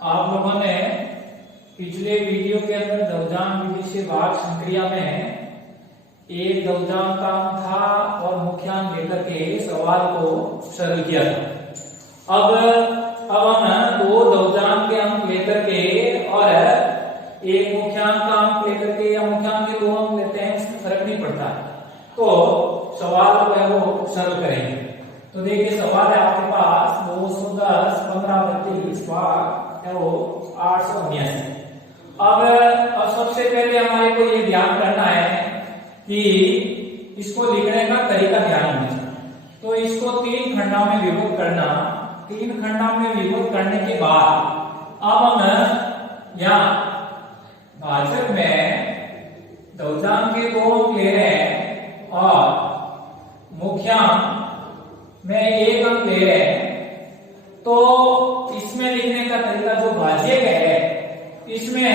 आप लोगों ने पिछले वीडियो के अंदर दवजान विधि से भाग संक्रिया में एक दवजान काम था और मुख्यांक लेकर के सवाल को सरल किया था। अब हम दो दवजान के अंक लेकर के और एक मुख्यांक का अंक लेकर के या मुख्यांक के दो अंक लेते हैं, इसमें फर्क नहीं पड़ता। तो सवाल जो है वो सरल करेंगे। तो देखिए सवाल है आपके पास 210 15 32 भाग है वो 879। अब सबसे पहले हमारे को ये ध्यान करना है कि इसको लिखने का तरीका ध्यान होना चाहिए। तो इसको तीन खंडों में विभक्त करना, तीन खंडों में विभक्त करने के बाद अब हम यहाँ भाजक में दवजान के दो अंक ले रहे हैं और मुख्यांक में एक अंक ले रहे हैं। तो इसमें लिखने का तरीका जो भाज्य है, इसमें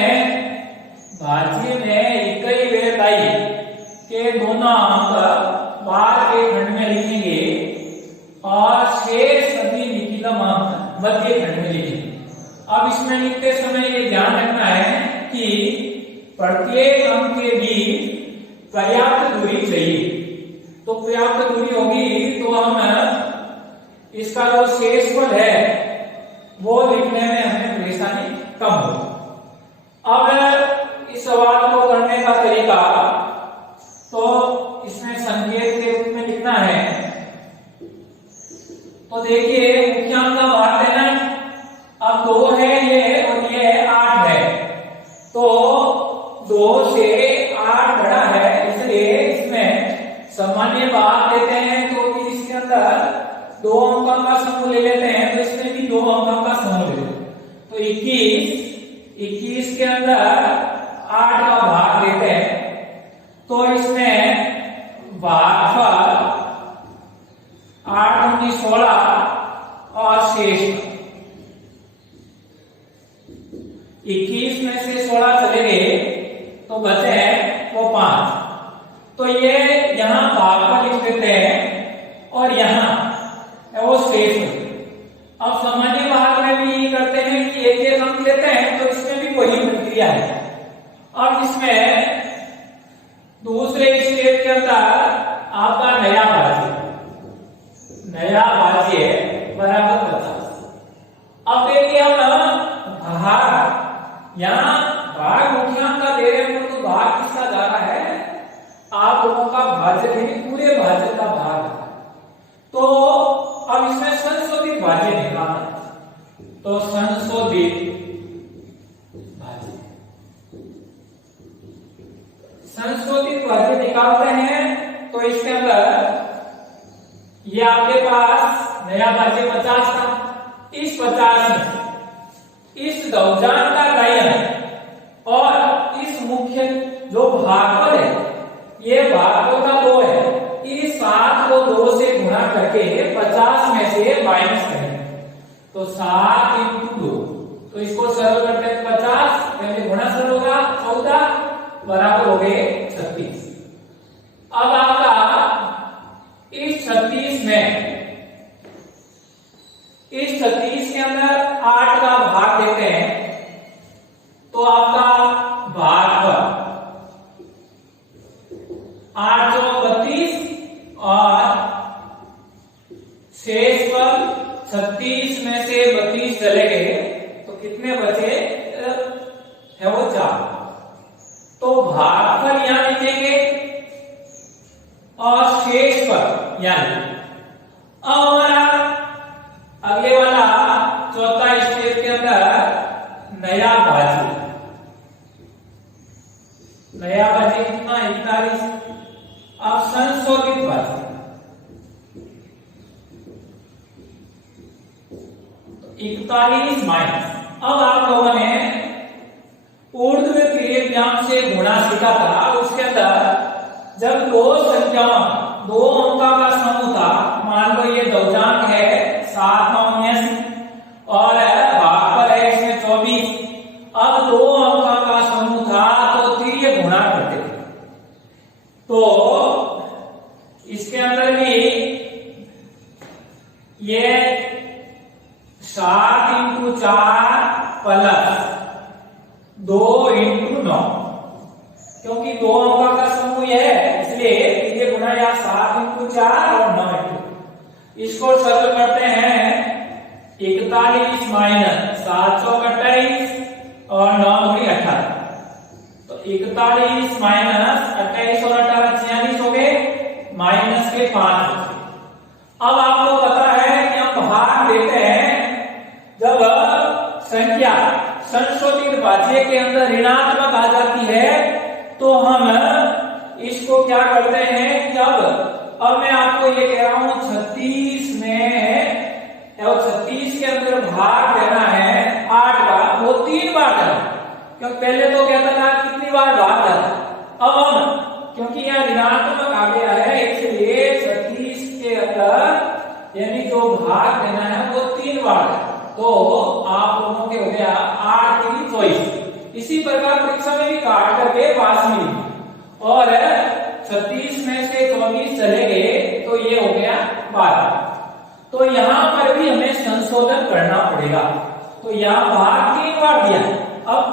भाज्य में इकाई व्यवधाई के दोनों अंक बाहर के खंड में लिखेंगे और शेष सभी निकिलम अंक मध्य खंड में लिखेंगे। अब इसमें लिखते समय ये ध्यान रखना है कि प्रत्येक अंक के बीच पर्याप्त दूरी चाहिए। तो पर्याप्त दूरी होगी तो हम इसका जो शेषफल है वो लिखने में हमें परेशानी कम होगी। अब इस सवाल को करने का तरीका, तो इसमें संकेत के रूप में लिखना है। तो देखिए मुख्यांक का भाग देना, अब 2 है ये और ये 8 है। तो 2 से 8 बड़ा है, इसलिए इसमें सामान्य भाग देते हैं। तो फिर इसके अंदर 2 अंकों का समूह ले लेते हैं, तो इसमें भी 2 अंकों का समूह ले लेते हैं। तो 21 के अंदर 8 का भाग देते हैं। तो इसमें भागफल 8 दूनी 16 और शेष 21 में से 16 चले गए तो बचे वो 5। तो ये यहां भागफल लिख देते हैं और यहां वो शेष। अब सामान्य भाग में भी ये करते हैं कि एक एक अंक लेते हैं, तो इसमें भी वही प्रक्रिया है। अब इसमें दूसरे स्टेप के अंदर आपका नया भाज्य बराबर 50। अब देखिए हम भाग, यहाँ भाग मुख्यांक का दे रहे हैं, तो भाग किसका जा रहा है? आप लोगों का भाज्य पूरे भाज्य का भाग। तो अब इसमें संशोधित भाज्य निकालना है। तो संशोधित भाज्य निकालते हैं। तो इसके अंदर ये आपके पास नया भाज्य 50 था। इस 50 में इस दवजान का गायन और इस मुख्य जो भागफल है, ये भागफल का 2 है। इस 7 को 2 से गुणा करके 50 में से माइनस करेंगे। तो 7 × 2, तो इसको सरल करते हैं 50, पहले गुणा सरल होगा 14 बराबर हो गए 36। अब आपका इस 36 के अंदर 8 का भाग देते हैं, तो आपका भागफल 8 × 32 और शेषफल 36 में से 32 चले गए, तो कितने बचे है वो 4। तो भागफल यहां लिखेंगे और शेषफल यानी। अब हमारा अगले वाला चौथा स्टेप के अंदर नया भाज्य कितना 41। अब संशोधित भाज्य 41 माइनस। अब आप लोगों ने ऊर्ध्व क्रियाव्यांग से गुणा सीखा था। उसके अंदर जब दो संख्याओं 2 अंकों का समूह था, मान लो ये दवजान है 779 और भागफल है इसमें 24। अब 2 अंकों का समूह था तो फिर ये गुणा करते थे। तो इसके अंदर भी ये 7 × 4 प्लस 2 इंटू 9, क्योंकि 2 अंकों का समूह है इसलिए ये गुना या 7 इंटू 4 और 9 इंटू। इसको सरल करते हैं 41 माइनस 7 चौक 28 और 9 दूनी 18, तो 41 माइनस 28 और 18 46 हो गए, माइनस के 5 हो गए। अब आपको पता है कि हम भाग देते हैं जब संख्या संशोधित भाज्य के अंदर ऋणात्मक आ जाती है तो हम इसको क्या करते हैं कि अब मैं आपको ये कह रहा हूं 36 में और 36 के अंदर भाग देना है 8 बार, वो 3 बार देना, क्योंकि पहले तो कहता था कितनी बार भाग देना। अब हम क्योंकि यह ऋणात्मक आ गया है इसलिए 36 के अंदर यानी जो भाग देना है वो 3 बार है, तो आप लोगों के हो गया 8 की 24। इसी प्रकार परीक्षा में भी काट करके पास मिली और 36 में से 24 चले गए तो ये हो गया 12। तो यहां पर भी हमें संशोधन करना पड़ेगा, तो यहां भाग 3 बार दिया अब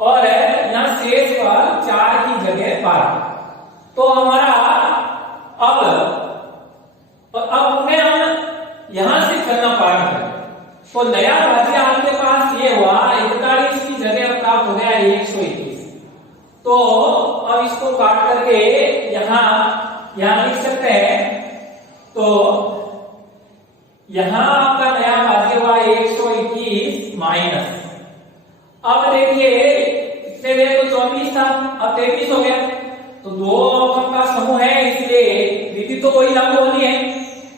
और यहां शेष पर 4 की जगह 12, तो हमारा अब उन्हें हम यहां से करना पाएंगे। तो नया भाज्य आपके पास ये हुआ 41 की जगह प्राप्त हो गया 121, तो अब इसको काट करके यहां लिख सकते हैं, तो यहां आपका नया भाज्य हुआ 121 माइनस, अब देखिए इससे देर तो 24 था, अब 23 हो गया, तो 2 अंकों का समूह है इसलिए विधि तो वही लागू होनी है,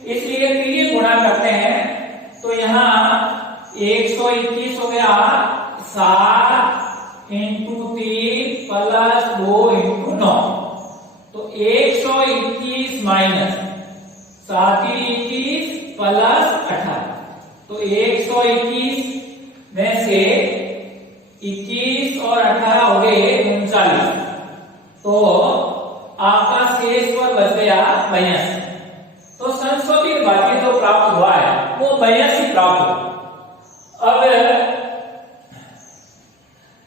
इसलिए 3 गुणा करते हैं, तो यहाँ 121 हो गया 7 इंटू 3 प्लस 2 इंटू 9, तो 121 माइनस 7 21 प्लस 18, तो 121 में से 21 और 18 हो गए 39, तो आपका शेष पर बच गया 82। तो संशोधित भाज्य जो प्राप्त हुआ है वो 82 प्राप्त हुआ।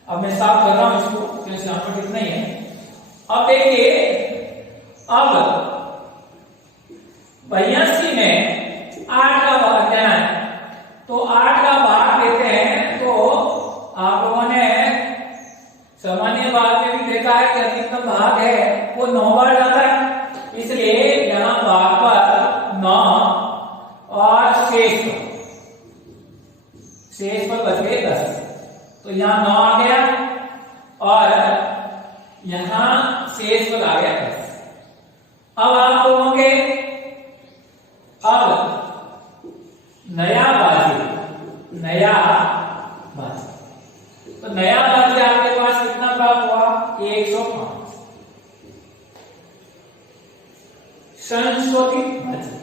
अब मैं साफ कर रहा हूं इसको क्योंकि यहाँ पर कितना ही है। अब देखिए अब 82 में 8 का भाग देना है, तो 8 का भाग देते हैं, तो आप लोगों ने सामान्य भाग में भी देखा है कि अधिकतम भाग है वो 9 बार जाता है, इसलिए यहां भाग पर 9 और शेष पर बच गए 10, तो यहां 9 आ गया और यहां शेष पर आ गया 10। अब आप लोगों के अब नया भाज्य, तो नया भाज्य आपके पास कितना प्राप्त हुआ 105। संशोधित भाज्य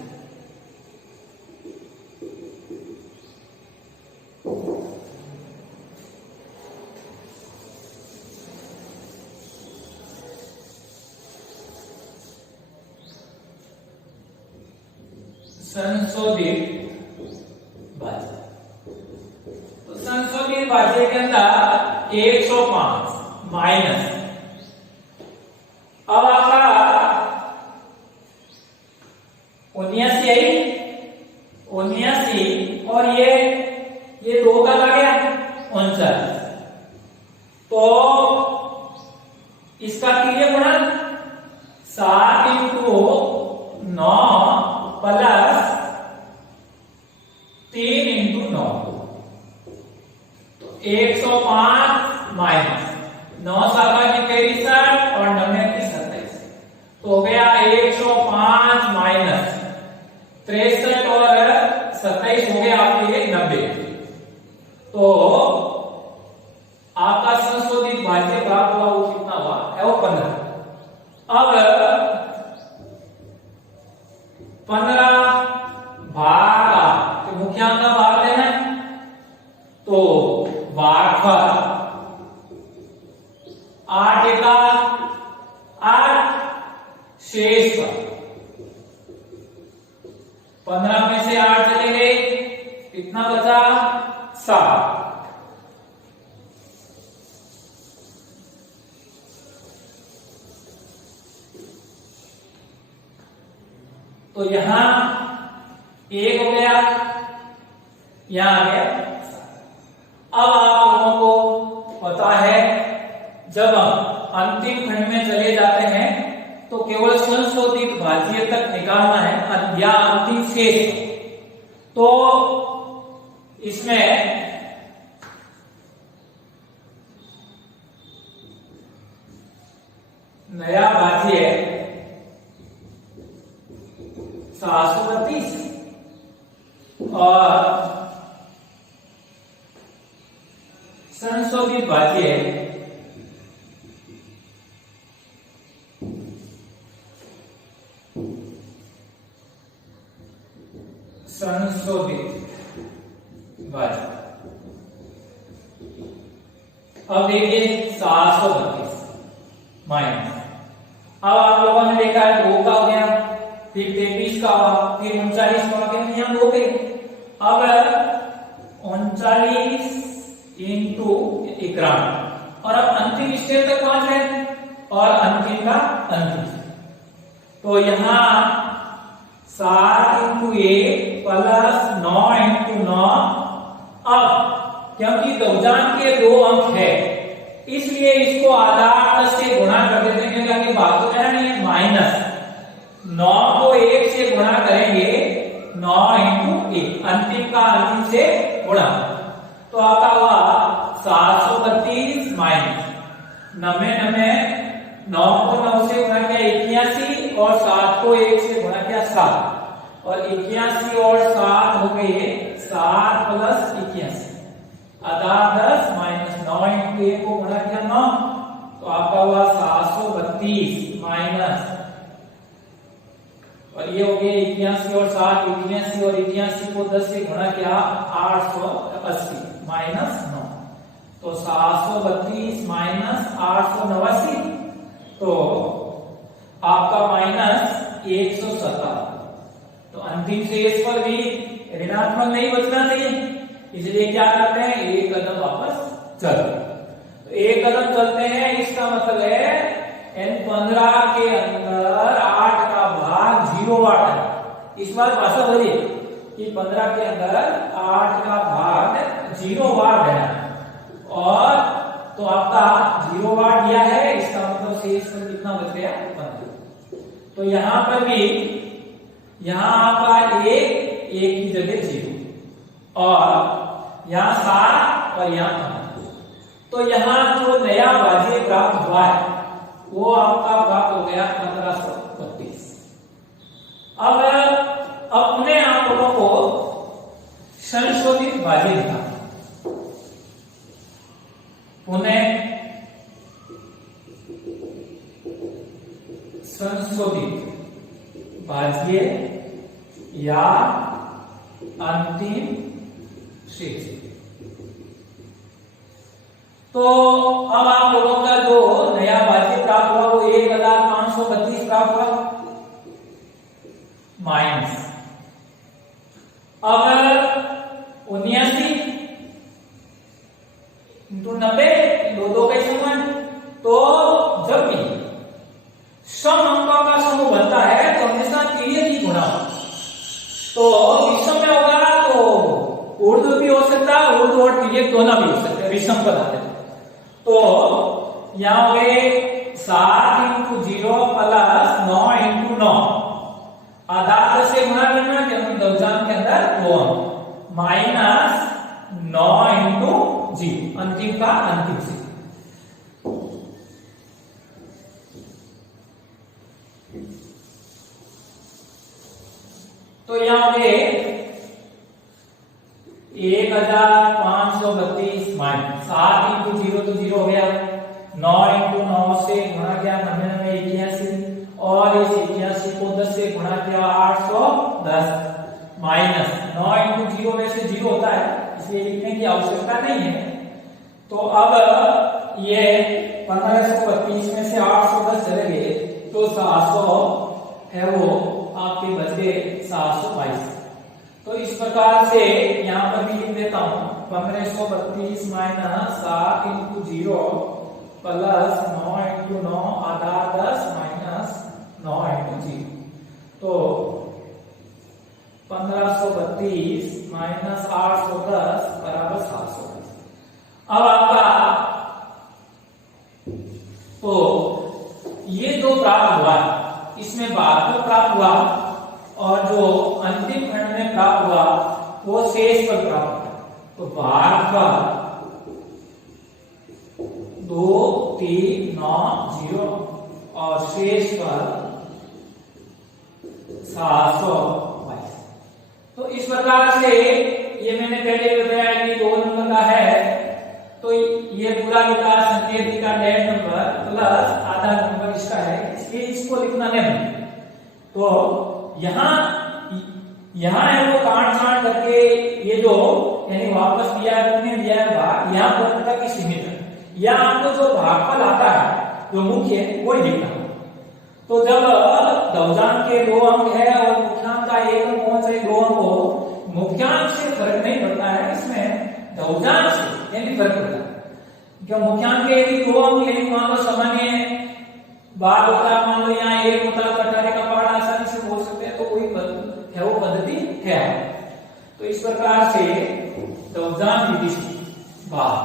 तो संशोधित भाज्य के अंदर 105 माइनस, अब आपका 79 और ये 2 का आ गया 39, तो इसका कीजिए गुणा 7 इंटू 9 प्लस 3 इंटू 9, तो 105 माइनस 9 7 की 63 और 9 की 27, तो हो गया 105 माइनस 63 और 27 हो गया आपके 90, तो आपका संशोधित भाज्य प्राप्त हुआ वो कितना हुआ है वो 15। अब 15 भागा तो मुख्यांक का भाग लेना है, तो भागफल 8 एका 8 शेष पर 15 में से 8 चले गए, कितना बचा 7, तो यहां 1 हो गया, यहां आ गया। अब आप लोगों को पता है जब हम अंतिम खंड में चले जाते हैं तो केवल संशोधित भाज्य तक निकालना है या अंतिम शेष। तो इसमें नया भाज्य 732 और संशोधित भाज्य अब देखिए 732 माइनस, अब आप लोगों ने देखा है 2 का हो गया, फिर 23 का हुआ, फिर 39 का हो गया, यहाँ 2 के। अब 39 इंटू 91 और अब अंतिम स्टेप तक पहुंच गए और अंतिम का अंतिम। तो यहाँ 7 इंटू 1 प्लस 9 इंटू 9। अब क्योंकि दौजान के 2 अंक है इसलिए इसको आधार 10 से गुणा कर देते हैं, क्योंकि आगे बात तो है नहीं। माइनस 9 को 1 से गुणा करेंगे, 9 इंटू 1 अंतिम का अंतिम से गुणा, तो आपका हुआ 732 माइनस 99। 9 को 9 से गुणा किया 81 और 7 को 1 से गुणा किया 7 और 81 और 7 हो गए 7 प्लस 81 आधार 10 माइनस 9 इंटू 1 को गुणा किया 9, तो आपका हुआ 732 माइनस, और ये हो गए 81 और 7, 81 और 81 को 10 से गुणा किया 880 माइनस 9, तो 732 माइनस 889, तो आपका माइनस 117। तो अंतिम शेष पर भी ऋणात्मक नहीं बचना चाहिए, इसलिए क्या करते हैं, एक कदम वापस चलते हैं। तो एक कदम चलते हैं, इसका मतलब है इन 15 के अंदर 8 का भाग 0 वाट है। इस बार भाषा बोलिए कि 15 के अंदर 8 का भाग 0 वाट है, और तो आपका 0 वाट दिया है, इसका मतलब शेष पर कितना बच गया 15। तो यहां पर भी यहां आपका एक की जगह 0 और यहां 7 और यहां 5, तो यहां जो नया भाज्य प्राप्त हुआ है वो आपका प्राप्त हो गया 1532। अब अपने आप लोगों को संशोधित भाज्य दिखा, पुनः संशोधित भाज्य या अंतिम शेष। तो अब आप लोगों का जो नया भाज्य प्राप्त हुआ वो 1532 प्राप्त हुआ माइनस, अगर 79 इंटू 90 दो का समान, तो जब भी सम अंकों का समूह बनता है तो हमेशा तिर्यक ही गुणा, तो विषम में होगा तो ऊर्ध्व भी हो सकता है, ऊर्ध्व और तिर्यक दोनों भी हो सकते हैं, विषम पद आते हैं। तो यहां हो गए 7 इंटू 0 प्लस 9 इंटू 9 आधार से गुणा करना, क्योंकि दौजान के अंदर 2 अंक, माइनस 9 इंटू 0 अंतिम का अंतिम से। तो यहां हो गए 1532 माइनस 7 इंटू 0 तो 0 हो गया, 9 इंटू 9 से गुणा किया 99 81 और इस 81 को 10 से गुणा किया 810 माइनस 9 इंटू 0 में से 0 होता है इसलिए लिखने की आवश्यकता नहीं है। तो अब ये 1532 में से 810 चले गए तो 700 है वो आपके बच गए 722। तो इस प्रकार से यहां पर भी लिख देता हूं 1532 माइनस 7 इंटू 0 प्लस 9 इंटू 9 आधार 10 माइनस 9 इंटू 0, तो 1532 माइनस 810 बराबर 710। अब आपका तो ये जो प्राप्त हुआ इसमें भागफल प्राप्त हुआ और जो अंतिम खंड में प्राप्त हुआ वो शेष फल प्राप्त हुआ। तो भागफल 2390 और शेष फल 722। तो इस प्रकार से ये मैंने पहले बताया कि 2 नंबर का है तो ये पूरा लिखा संकेत का डेढ़ नंबर प्लस आधा नंबर इसका है, इसलिए इसको लिखना नहीं। तो यहाँ है वो काट छाट करके ये जो यानी वापस दिया है कितने दिया है भाग, यहाँ पर तक सीमित है। या आपको जो भागफल आता है जो मुख्य है वो लिखना है। तो जब दवजान के 2 अंक है और मुख्यांक का 1 अंक कौन से 2 अंक हो, मुख्यांक से फर्क नहीं पड़ता है, इसमें दवजान से यानी फर्क पड़ता है। क्यों मुख्यांक के यदि 2 अंक यानी मान लो सामान्य बात होता है, मान लो यहाँ 1 होता है, 18 का पाठ आसानी से बोल सकते हैं, तो कोई है वो पद्धति है। तो इस प्रकार से दवजान विधि से भाग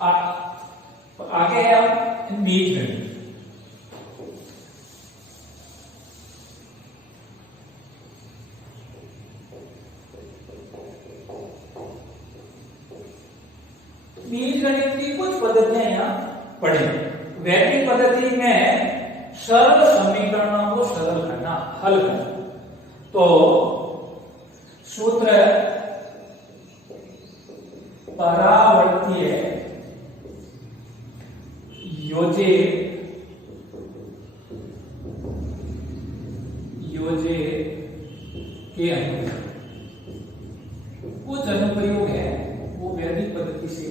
अब आगे है अब बीज गणित। बीज गणित की कुछ पद्धतियां यहाँ पढ़े। वैदिक पद्धति में सरल समीकरणों को सरल करना, हल करना। तो सूत्र परावर्तीय योजे के अनुप्रयोग, कुछ अनुप्रयोग है वो वैदिक पद्धति से।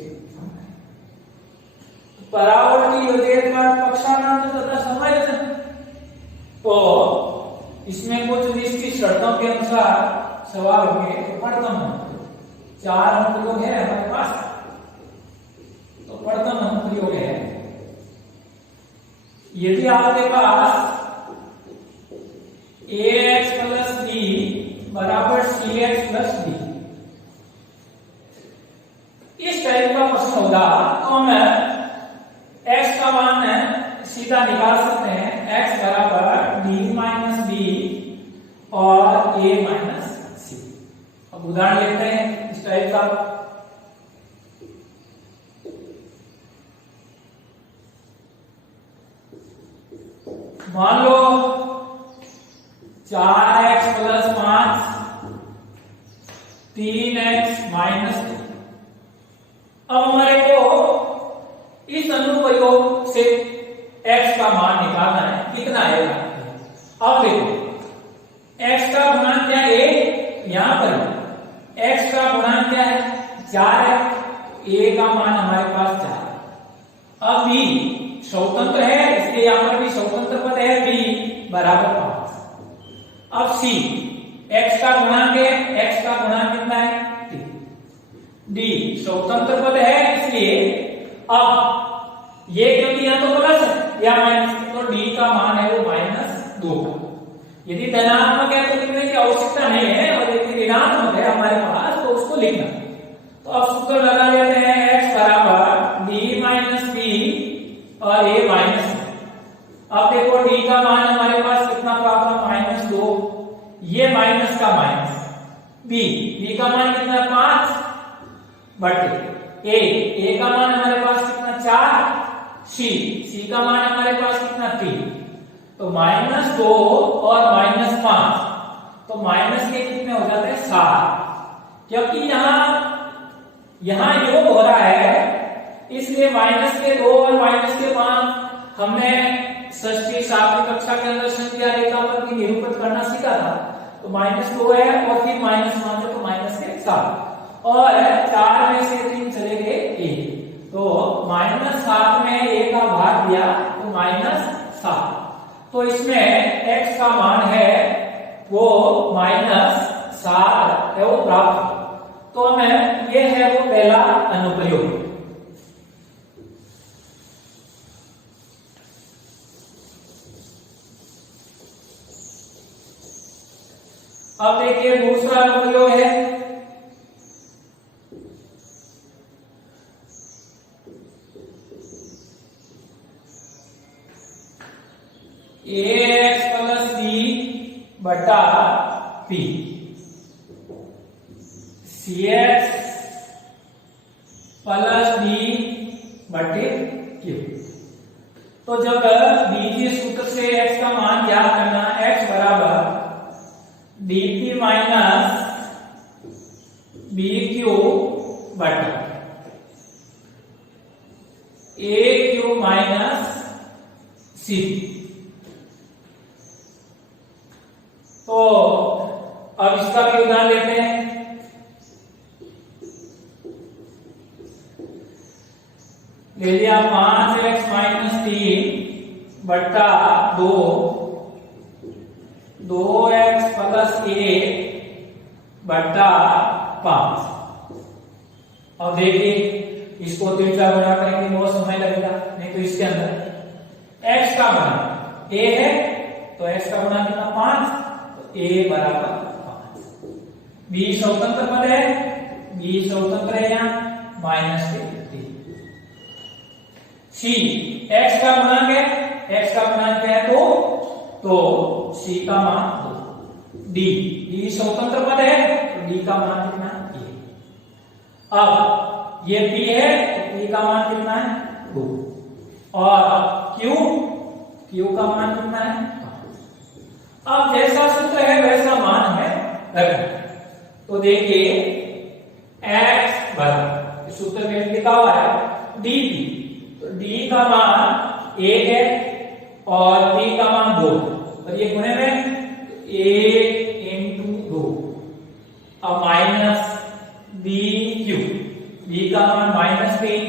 परावर्ती योजे का पक्षांतर तथा समायोजन, तो इसमें कुछ निश्चित शर्तों के अनुसार सवाल होंगे। तो प्रथम 4 अनुप्रयोग है हमारे पास। तो प्रथम अनुप्रयोग है यदि आपके पास ax प्लस b बराबर cx प्लस d, इस टाइप का प्रश्न होगा तो हम x का मान सीधा निकाल सकते हैं। x बराबर d माइनस बी और a माइनस सी। अब उदाहरण लेते हैं इस टाइप का। मान लो 4x प्लस 5 3x माइनस 2। अब हमारे को इस अनुप्रयोग से x का मान निकालना है, कितना आएगा। अब देखो x का गुणांक क्या है, यहां पर x का गुणांक क्या है 4 है, a का मान हमारे पास 4 है। अब b स्वतंत्र है इसलिए यहां पर भी स्वतंत्र पद है, b बराबर 5। अब c x का गुणांक है, x का गुणांक कितना है 3। d स्वतंत्र पद है इसलिए अब ये क्योंकि यहाँ तो प्लस है या माइनस, तो d का मान है वो -2। यदि धनात्मक है तो लिखने की आवश्यकता नहीं है, और यदि ऋणात्मक है हमारे पास तो उसको लिखना। तो अब सूत्र लगा लेते हैं x बराबर d माइनस बी और a माइनस। अब देखो d का मान हमारे पास कितना प्राप्त है -2, ये माइनस का माइनस, b का मान कितना 5 बटे a का मान हमारे पास कितना 4, c का मान हमारे पास कितना 3। तो -2 और -5 तो माइनस के कितने हो जाते हैं 7, क्योंकि यहां योग हो रहा है इसलिए -2 और -5 हमने षष्ठी सातवीं कक्षा के अंदर संख्या रेखा पर भी निरूपित करना सीखा था। तो -2 है और फिर -1 है तो माइनस के 7 और 4 में से 3 चले गए 1 तो -7 में 1 का भाग दिया तो -7 तो इसमें x का मान है वो -7 है वो प्राप्त तो हमें ये है वो पहला अनुप्रयोग। अब देखिए दूसरा अनुप्रयोग है ax प्लस b बटा p cx प्लस b बटे q। तो जब बीजीय सूत्र से x का मान ज्ञात करना x बराबर dp माइनस bq बटा aq माइनस cp। तो अब इसका भी उदाहरण लेते हैं। ले लिया 5x माइनस 3 बट्टा 2x प्लस 1 बट्टा 5। अब देखिए इसको 3 से गुणा करेंगे बहुत समय लगेगा नहीं तो इसके अंदर x का गुणा a है तो x का गुणा कितना 5 तो a बराबर 5। b स्वतंत्र पद है b स्वतंत्र है यहाँ -3। c x का गुणांक है x का गुणांक क्या है 2 तो c का मान 2। d स्वतंत्र पद है तो d का मान कितना है a। अब ये p है तो p का मान कितना है 2 और q का मान कितना है 5। अब जैसा सूत्र है वैसा मान हमें रखना। तो देखिए x बराबर सूत्र में लिखा हुआ है dp तो d का मान 1 है और p का मान 2 और ये गुणे में 1 into 2 अब माइनस b का मान -3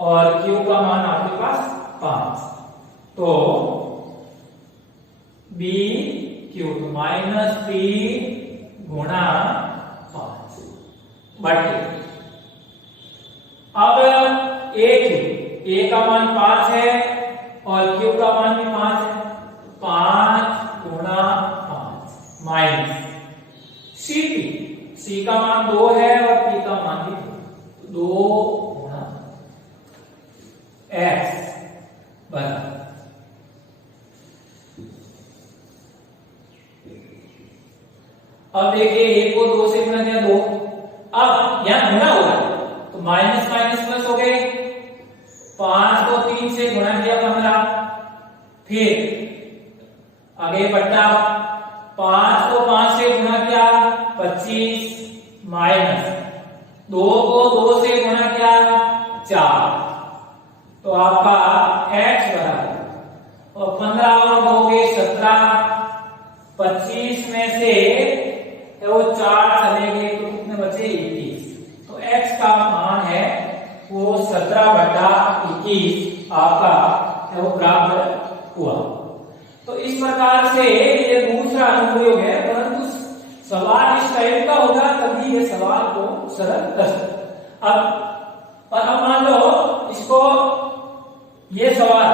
और q का मान आपके पास 5 तो bq तो -3 गुणा 5 बटे अब a का मान 5 है और q का मान भी 5 है 5 गुणा 5 माइनस c का मान 2 है और p का मान भी 2 गुणा x बराबर अब देखिए 1 को 2 से गुणा किया 2 अब यहां गुणा होगा तो माइनस माइनस प्लस हो गए 5 को 3 से गुणा किया 15 फिर आगे बट्टा 5 को 5 से गुणा किया 25 माइनस 2 को 2 से गुणा किया 4 तो आपका x बराबर और 15 और 2 के 17 25 में से वो 4 चले गए तो कितने बचे 21 तो x का मान है वो 17/21 आपका है वो प्राप्त हुआ। तो इस प्रकार से ये दूसरा अनुप्रयोग है परंतु सवाल इस टाइप का होगा तभी ये सवाल को सरल कर सकते। अब मान लो इसको ये सवाल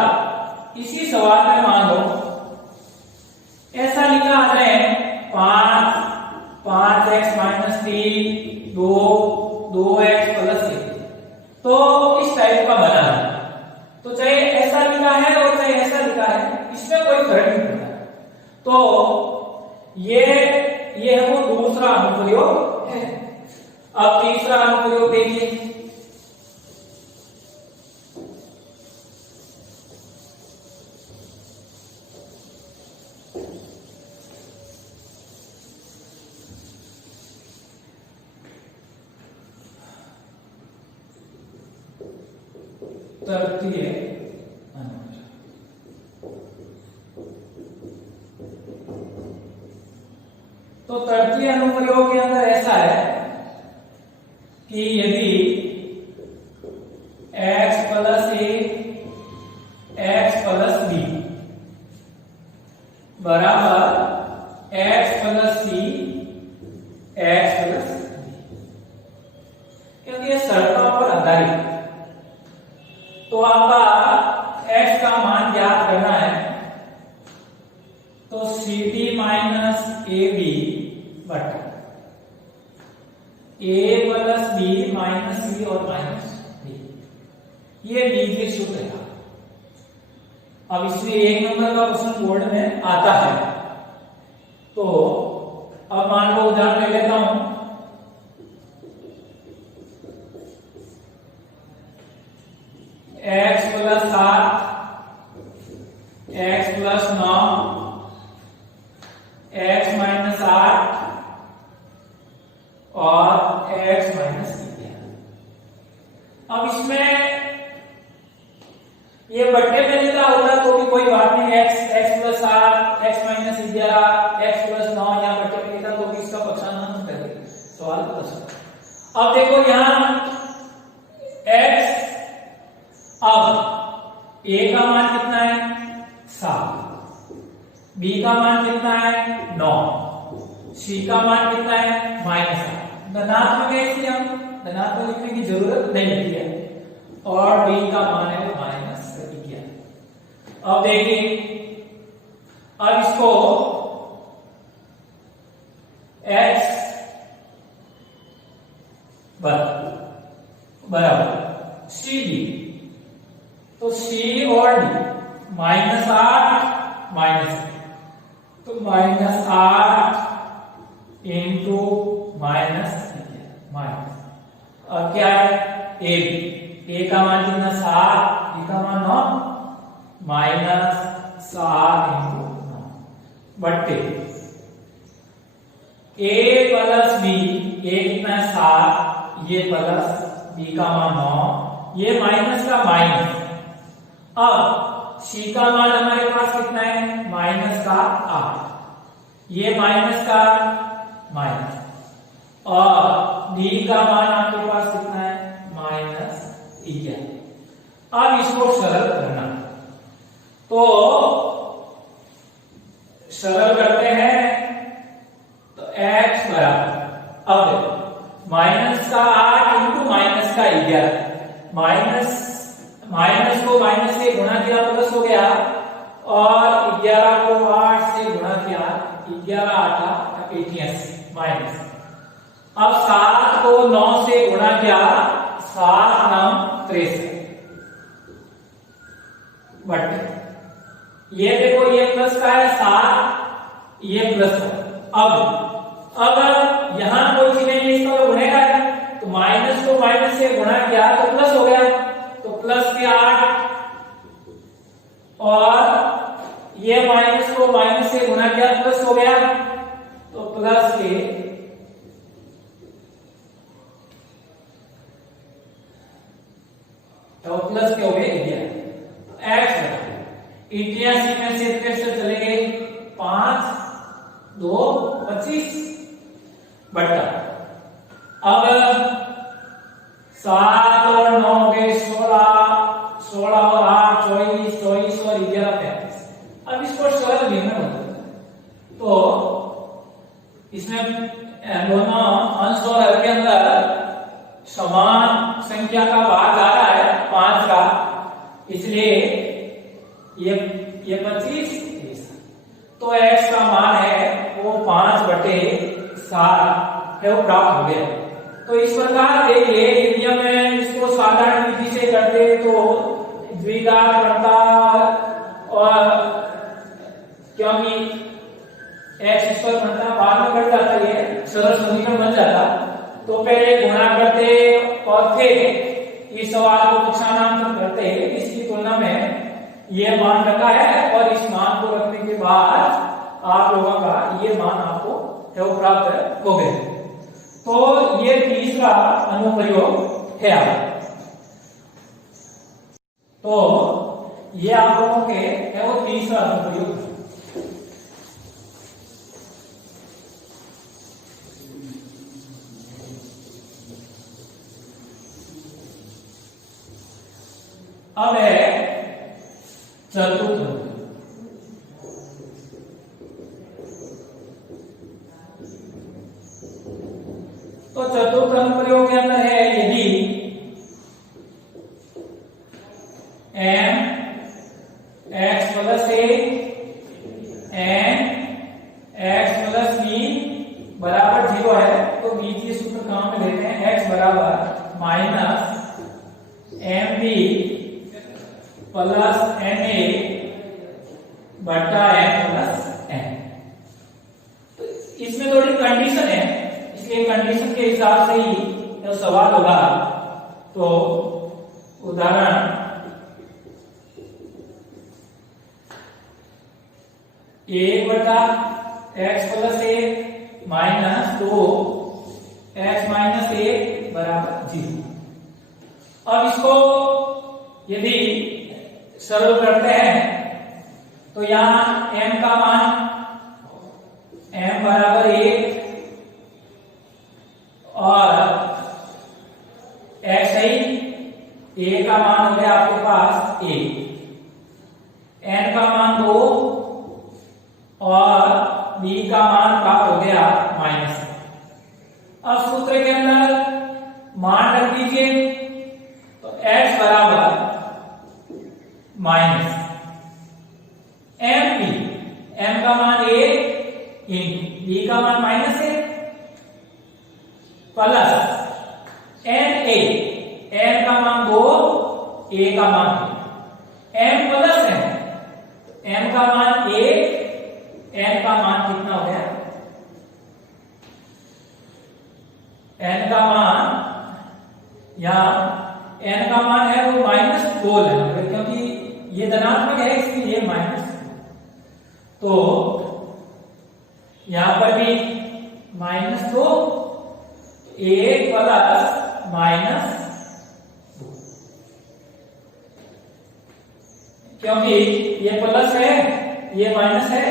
इसी सवाल में मान लो ऐसा लिखा है 5x माइनस 3 2x प्लस 1 तो इस टाइप का बना है तो चाहे ऐसा लिखा है और चाहे ऐसा लिखा है इसमें कोई फर्क नहीं पड़ता। तो ये है वो दूसरा अनुप्रयोग है। अब तीसरा अनुप्रयोग देखिए तृतीय अनुप्रयोग। तृतीय अनुप्रयोग के अंदर ऐसा है कि यदि x plus a x plus b बराबर x plus c x plus b, क्योंकि ये शर्तों पर आधारित, तो आपका x का मान ज्ञात करना है। तो CD माइनस AB बटा A plus B minus C और माइनस D, ये बीजगणित सूत्र है। अब इसलिए 1 नंबर का क्वेश्चन बोर्ड में आता है। तो अब मान लो उदाहरण ले लेता हूं, x plus 7 x plus 9 x minus 8 और x माइनस 11। अब इसमें ये बट्टे में लिखा होता तो भी कोई बात नहीं, x plus 8 x minus 11 x plus 9 यहाँ बट्टे में लिखा तो भी इसका पक्षानुमान करेंगे, सवाल कर सकते। अब देखो यहाँ x, अब a का मान कितना है 7, b का मान कितना है 9, c का मान कितना है -8। धनात्मक है इसलिए हम धनात्मक लिखने की जरूरत नहीं है, और d का मान है -11। अब देखिए, अब इसको x बराबर c d, तो c और d -8 तो -8 इंटू माइनस, और क्या है a का मान कितना 7, b का मान 9, -7 इंटू 9 बट्टे a प्लस b, a कितना है 7, ये प्लस b का मान 9, ये माइनस का माइनस। अब c का मान हमारे पास कितना है -8, ये माइनस का माइनस, और d का मान आपके पास कितना है -11। अब इसको सरल करना, तो सरल करते हैं तो x बराबर, अब माइनस का 8 इंटू माइनस का 11, माइनस को माइनस से गुणा किया प्लस हो गया, और 11 को 8 से गुणा किया 11 8 88 माइनस। अब 7 को 9 से गुणा किया 7 9 63 बट ये देखो ये प्लस का है 7, ये प्लस का। अब अगर यहां कोई चीज नहीं इसका तो गुणेगा है, तो माइनस को माइनस से गुणा किया तो प्लस हो गया, तो प्लस के 8, और ये माइनस को माइनस से गुणा किया प्लस हो गया, तो प्लस के हो गए 11। x 88 में से 63 चले गए 5 2 25 बट्टा, अब 7 और 9 हो गए 16 और 8 24 और 11 35। अब इसको सरल भी में बदलते, तो इसमें दोनों अंश और हर के अंदर समान संख्या का भाग आ रहा है 5 का, इसलिए ये 25, तो x का मान है वो 5/7 है, वो प्राप्त हो गया। तो इस प्रकार देखिए यदि हम इसको साधारण विधि से करते तो द्विघात बनता, और क्योंकि x इस पर बनता बाद में बढ़ जाता है, सरल समीकरण बन जाता। तो पहले गुणा करते और फिर इस सवाल को पक्षानुमान करते, इसकी तुलना में ये मान रखा है, और इस मान को रखने के बाद आप लोगों का ये मान आपको प्राप्त हो गए। तो ये तीसरा अनुप्रयोग है। तो ये आप लोगों के है वो तीसरा अनुप्रयोग। अब है चतुर्थ अनुप्रयोग। तो चतुर्थ अनुप्रयोग के अंदर है यदि m x plus a and x plus b बराबर 0 है तो बीजीय सूत्र काम में लेते हैं। x बराबर minus M B plus M A बटा एम प्लस एम। तो इसमें थोड़ी कंडीशन है, इसलिए कंडीशन के हिसाब से ही जब सवाल होगा तो उदाहरण एक बटा एक्स प्लस एक माइनस 2 एक्स माइनस एक बराबर 0। अब इसको यदि सरल करते हैं तो यहां m का मान m बराबर 1 और x है a का मान हो गया आपके पास 1, n का मान 2 और b का मान प्राप्त हो गया माइनस। अब सूत्र के अंदर मान रख दीजिए तो x बराबर माइनस एम बी, m का मान 1 इंटू b का मान minus 1 plus N A, n का मान 2 a का मान m प्लस n, m का मान 1 n का मान कितना हो गया, n का मान यहां n का मान है वो -2 लेंगे क्योंकि ये धनात्मक है इसलिए माइनस। तो यहां पर भी -2 1 प्लस -2, क्योंकि ये प्लस है ये माइनस है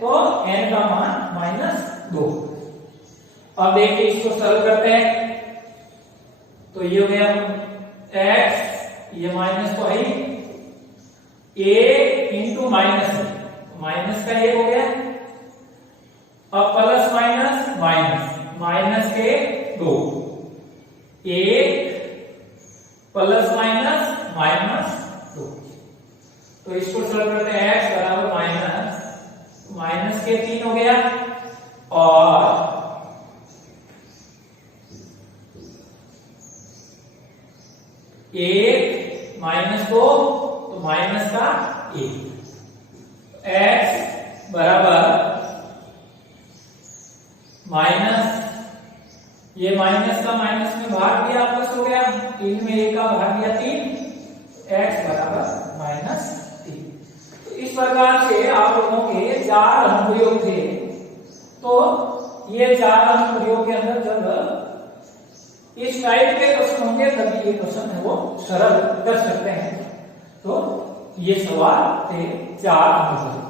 तो n का मान -2। अब देखिए इसको सरल करते हैं तो ये हो गया x, ये माइनस तो है a इंटू माइनस का ये हो गया। अब प्लस माइनस माइनस, माइनस के 2 1 प्लस माइनस -2। तो इसको सरल करते हैं x बराबर माइनस के 3 हो गया और एक -2 तो माइनस का 1, x बराबर माइनस, ये माइनस का माइनस में भाग दिया प्लस हो गया, 3 में 1 का भाग दिया 3, x बराबर -3। तो इस प्रकार से आप लोगों के 4 अनुप्रयोग थे। तो ये 4 अनुप्रयोग के अंदर जब इस टाइप के क्वेश्चन होंगे तभी ये क्वेश्चन है वो सरल कर सकते हैं। तो ये सवाल थे 4 अनुप्रयोग।